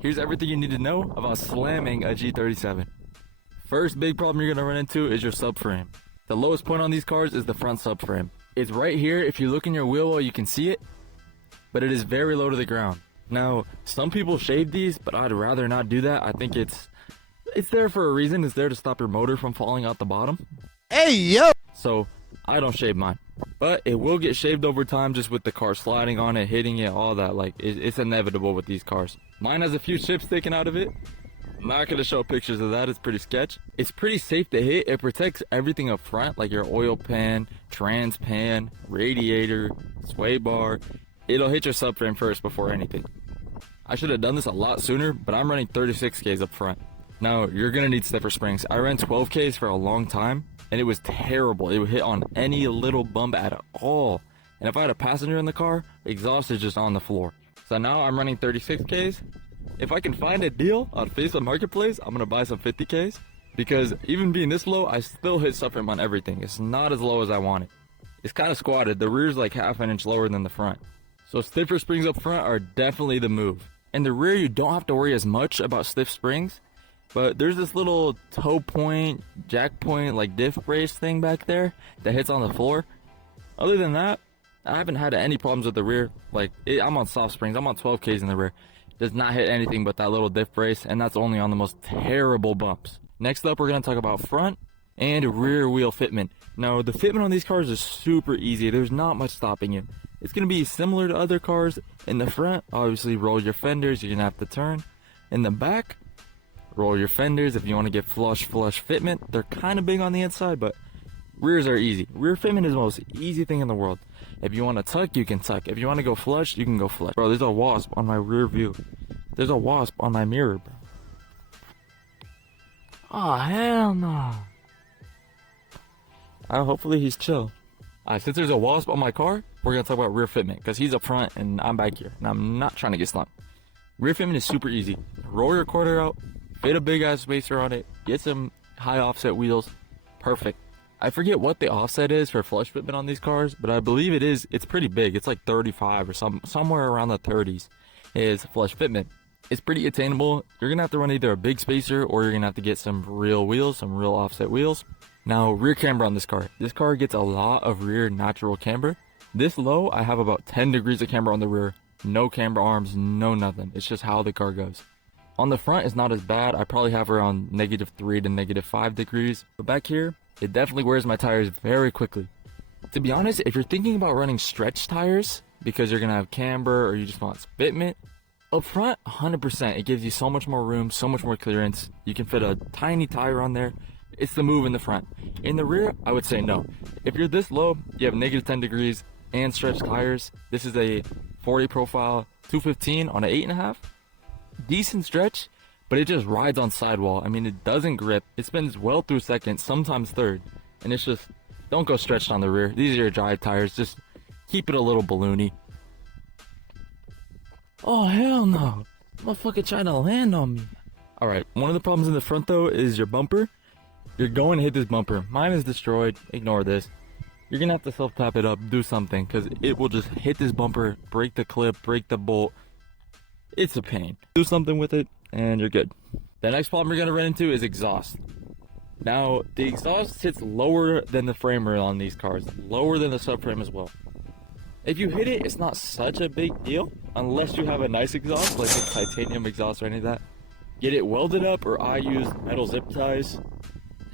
Here's everything you need to know about slamming a G37. First big problem you're going to run into is your subframe. The lowest point on these cars is the front subframe. It's right here. If you look in your wheel well, you can see it, but it is very low to the ground. Now, some people shave these, but I'd rather not do that. I think it's there for a reason. It's there to stop your motor from falling out the bottom. Hey, yo! So I don't shave mine, but it will get shaved over time just with the car sliding on it, hitting it, all that. Like, it's inevitable with these cars. Mine has a few chips sticking out of it. I'm not going to show pictures of that. It's pretty sketch. It's pretty safe to hit. It protects everything up front, like your oil pan, trans pan, radiator, sway bar. It'll hit your subframe first before anything. I should have done this a lot sooner, but I'm running 36Ks up front. Now, you're going to need stiffer springs. I ran 12Ks for a long time, and it was terrible. It would hit on any little bump at all. And if I had a passenger in the car, the exhaust is just on the floor. So now I'm running 36Ks. If I can find a deal on Facebook Marketplace, I'm going to buy some 50Ks. Because even being this low, I still hit subframe on everything. It's not as low as I want it. It's kind of squatted. The rear's like half an inch lower than the front. So stiffer springs up front are definitely the move. In the rear, you don't have to worry as much about stiff springs. But there's this little toe point, jack point, like diff brace thing back there that hits on the floor. Other than that, I haven't had any problems with the rear. I'm on soft springs. I'm on 12Ks in the rear. Does not hit anything but that little diff brace, and that's only on the most terrible bumps. Next up, we're going to talk about front and rear wheel fitment. Now, the fitment on these cars is super easy. There's not much stopping you. It's going to be similar to other cars. In the front, obviously roll your fenders. You're going to have to turn. In the back, roll your fenders if you want to get flush fitment. They're kind of big on the inside, but rears are easy. Rear fitment is the most easy thing in the world. If you want to tuck, you can tuck. If you want to go flush, you can go flush. Bro, there's a wasp on my rear view. There's a wasp on my mirror, bro. Oh, hell no. Hopefully he's chill. Alright, since there's a wasp on my car, we're going to talk about rear fitment. Because he's up front and I'm back here. And I'm not trying to get slumped. Rear fitment is super easy. Roll your quarter out. Fit a big ass spacer on it. Get some high offset wheels. Perfect. I forget what the offset is for flush fitment on these cars, but I believe it's pretty big. It's like 35 or somewhere around the 30s is flush fitment. It's pretty attainable. You're going to have to run either a big spacer or you're going to have to get some real wheels, some real offset wheels. Now, rear camber on this car. This car gets a lot of rear natural camber. This low, I have about 10 degrees of camber on the rear. No camber arms, no nothing. It's just how the car goes. On the front, it's not as bad. I probably have around -3 to -5 degrees. But back here, it definitely wears my tires very quickly. To be honest, if you're thinking about running stretch tires because you're going to have camber or you just want fitment, up front, 100%. It gives you so much more room, so much more clearance. You can fit a tiny tire on there. It's the move in the front. In the rear, I would say no. If you're this low, you have -10 degrees and stretch tires. This is a 40 profile 215 on an 8.5. Decent stretch, but it just rides on sidewall. I mean, it doesn't grip. It spins well through second, sometimes third. And it's just, don't go stretched on the rear. These are your drive tires. Just keep it a little balloony. Oh, hell no. Motherfucker trying to land on me. Alright, one of the problems in the front, though, is your bumper. You're going to hit this bumper. Mine is destroyed. Ignore this. You're going to have to self-tap it up, do something, because it will just hit this bumper, break the clip, break the bolt. It's a pain. Do something with it, and you're good. The next problem you're going to run into is exhaust. Now, the exhaust sits lower than the frame rail on these cars, lower than the subframe as well. If you hit it, it's not such a big deal, unless you have a nice exhaust, like a titanium exhaust or any of that. Get it welded up, or I use metal zip ties.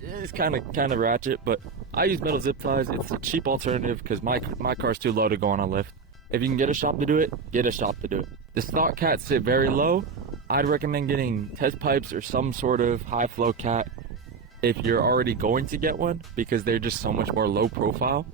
It's kind of ratchet, but I use metal zip ties. It's a cheap alternative because my car's too low to go on a lift. If you can get a shop to do it, get a shop to do it. The stock cats sit very low. I'd recommend getting test pipes or some sort of high flow cat if you're already going to get one, because they're just so much more low profile.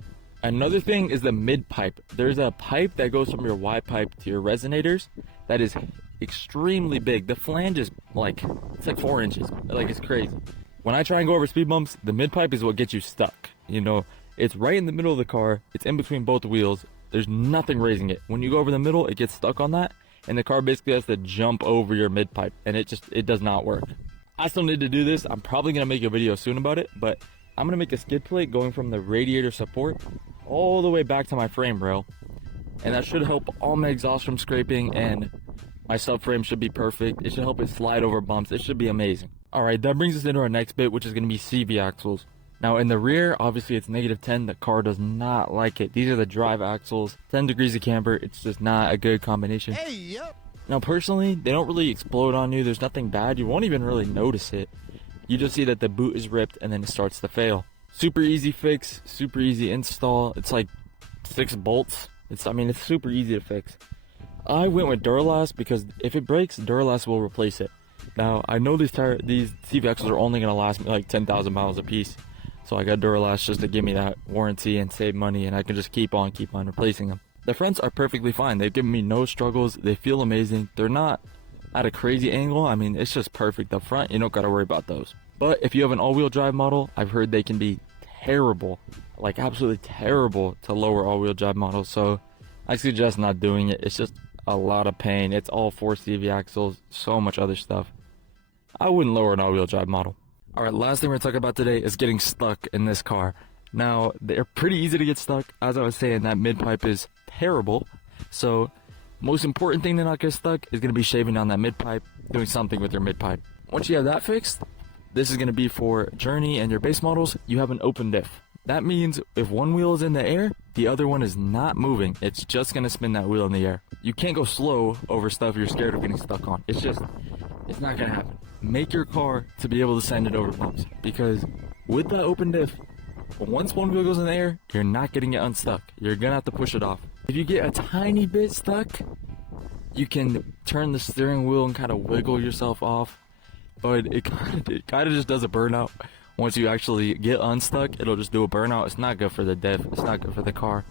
Another thing is the mid pipe. There's a pipe that goes from your Y pipe to your resonators that is extremely big. The flange is it's like 4 inches. Like, it's crazy. When I try and go over speed bumps, the mid pipe is what gets you stuck. You know, it's right in the middle of the car. It's in between both wheels. There's nothing raising it. When you go over the middle, it gets stuck on that, and the car basically has to jump over your mid pipe, and it does not work. I still need to do this. I'm probably going to make a video soon about it, but I'm going to make a skid plate going from the radiator support all the way back to my frame rail, and that should help all my exhaust from scraping, and My subframe should be perfect. It should help it slide over bumps. It should be amazing. Alright, that brings us into our next bit, which is going to be CV axles. Now in the rear, obviously it's -10. The car does not like it. These are the drive axles. 10 degrees of camber. It's just not a good combination. Hey, yep. Now personally, they don't really explode on you. There's nothing bad. You won't even really notice it. You just see that the boot is ripped and then it starts to fail. Super easy fix, super easy install. It's like 6 bolts. It's super easy to fix. I went with Duralast because if it breaks, Duralast will replace it. Now I know these CV axles are only going to last me like 10,000 miles a piece. So I got Duralast just to give me that warranty and save money, and I can just keep on replacing them. The fronts are perfectly fine. They've given me no struggles. They feel amazing. They're not at a crazy angle. I mean, it's just perfect up front. You don't got to worry about those. But if you have an all-wheel drive model, I've heard they can be terrible, like absolutely terrible to lower all-wheel drive models. So I suggest not doing it. It's just a lot of pain. It's all 4 CV axles, so much other stuff. I wouldn't lower an all-wheel drive model. Alright, last thing we're going to talk about today is getting stuck in this car. Now, they're pretty easy to get stuck. As I was saying, that mid-pipe is terrible. So, most important thing to not get stuck is going to be shaving down that mid-pipe, doing something with your mid-pipe. Once you have that fixed, this is going to be for Journey and your base models. You have an open diff. That means if one wheel is in the air, the other one is not moving. It's just going to spin that wheel in the air. You can't go slow over stuff you're scared of getting stuck on. It's not going to happen. Make your car to be able to send it over bumps, because with that open diff, once one wheel goes in the air, you're not getting it unstuck. You're going to have to push it off. If you get a tiny bit stuck, you can turn the steering wheel and kind of wiggle yourself off, but it kind of just does a burnout. Once you actually get unstuck, it'll just do a burnout. It's not good for the diff. It's not good for the car.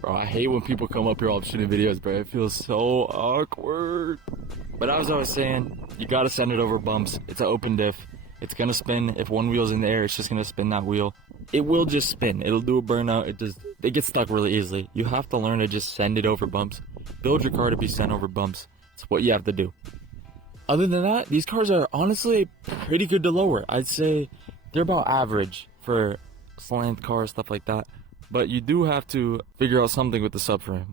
Bro, I hate when people come up here while I'm shooting videos, bro. It feels so awkward. But as I was saying, you gotta send it over bumps. It's an open diff. It's gonna spin. If one wheel's in the air, it's just gonna spin that wheel. It will just spin. It'll do a burnout. It gets stuck really easily. You have to learn to just send it over bumps. Build your car to be sent over bumps. It's what you have to do. Other than that, these cars are honestly pretty good to lower. I'd say they're about average for slant cars, stuff like that. But you do have to figure out something with the subframe.